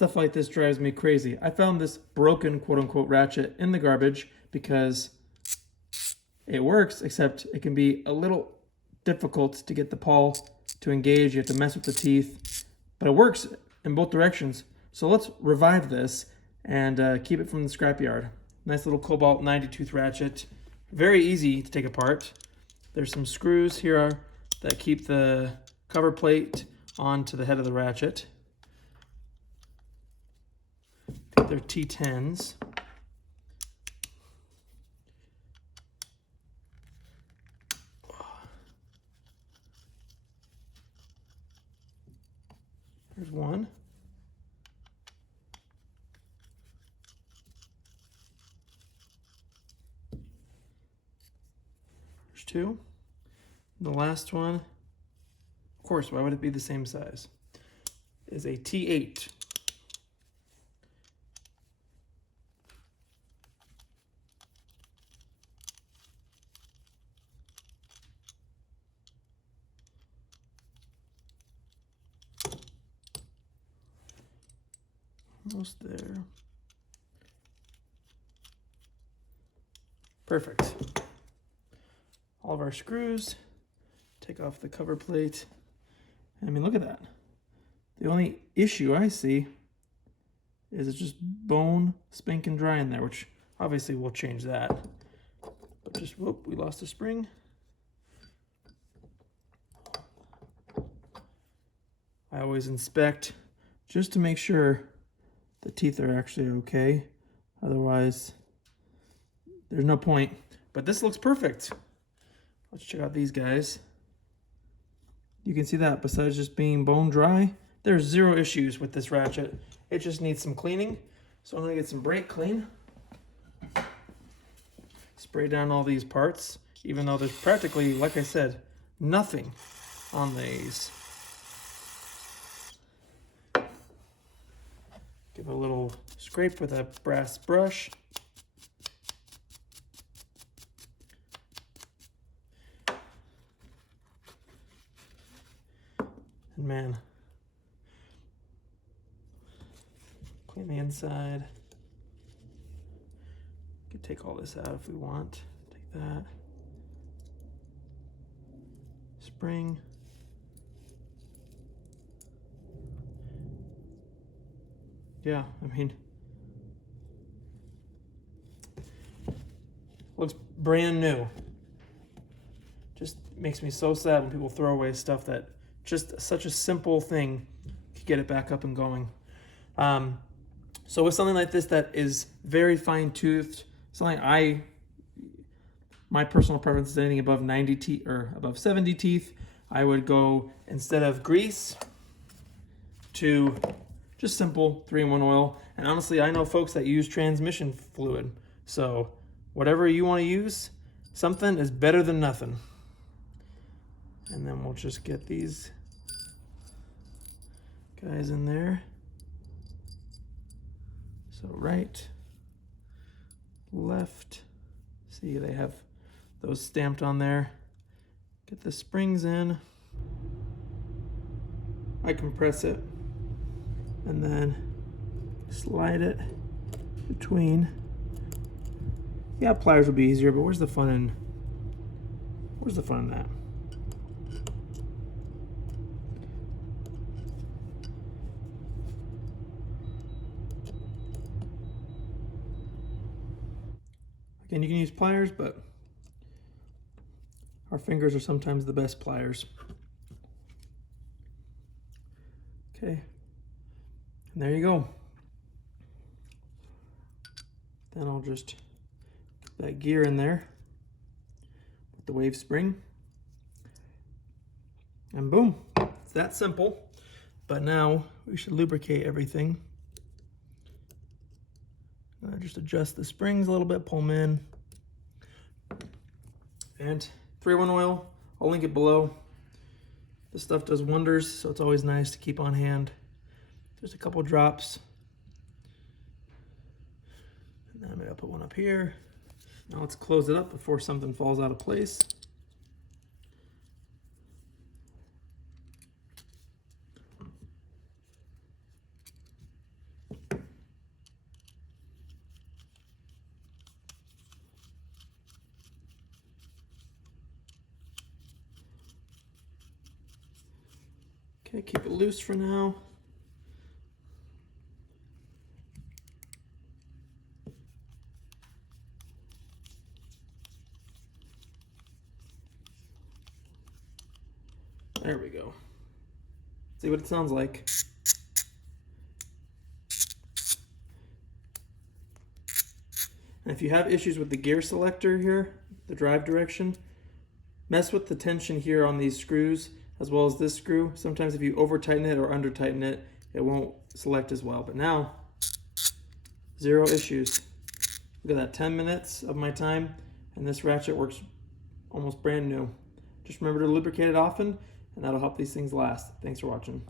Stuff like this drives me crazy. I found this broken quote-unquote ratchet in the garbage because it works, except it can be a little difficult to get the pawl to engage. You have to mess with the teeth, but it works in both directions. So let's revive this and keep it from the scrapyard. Nice little Kobalt 90-tooth ratchet. Very easy to take apart. There's some screws here that keep the cover plate onto the head of the ratchet. They're T10s. There's one. There's two. And the last one, of course, why would it be the same size? Is a T8. Almost there. Perfect. All of our screws. Take off the cover plate. I mean, look at that. The only issue I see is it's just bone spanking dry in there, which obviously we'll change that. But just, whoop, we lost a spring. I always inspect just to make sure the teeth are actually okay. Otherwise, there's no point. But this looks perfect. Let's check out these guys. You can see that besides just being bone dry, there's zero issues with this ratchet. It just needs some cleaning. So I'm gonna get some brake clean. Spray down all these parts, even though there's practically, like I said, nothing on these. Give a little scrape with a brass brush. And man, clean the inside. We could take all this out if we want. Take that. Spring. Yeah, I mean, looks brand new. Just makes me so sad when people throw away stuff that just such a simple thing could get it back up and going. So with something like this that is very fine-toothed, something my personal preference is anything above 90 teeth or above 70 teeth, I would go, instead of grease, to just simple 3-in-1 oil. And honestly, I know folks that use transmission fluid. So whatever you want to use, something is better than nothing. And then we'll just get these guys in there. So right, left. See, they have those stamped on there. Get the springs in. I compress it and then slide it between. Yeah, pliers would be easier, but where's the fun in that? Again, you can use pliers, but our fingers are sometimes the best pliers. Okay, and there you go. Then I'll just get that gear in there with the wave spring. And boom, it's that simple. But now we should lubricate everything. Just adjust the springs a little bit, pull them in. And 3-in-1 oil, I'll link it below. This stuff does wonders, so it's always nice to keep on hand. Just a couple drops. And then maybe I'll put one up here. Now let's close it up before something falls out of place. Okay, keep it loose for now. There we go. See what it sounds like. And if you have issues with the gear selector here, the drive direction, mess with the tension here on these screws as well as this screw. Sometimes if you over tighten it or under tighten it, it won't select as well. But now, zero issues. Look at that, 10 minutes of my time, and this ratchet works almost brand new. Just remember to lubricate it often, and that'll help these things last. Thanks for watching.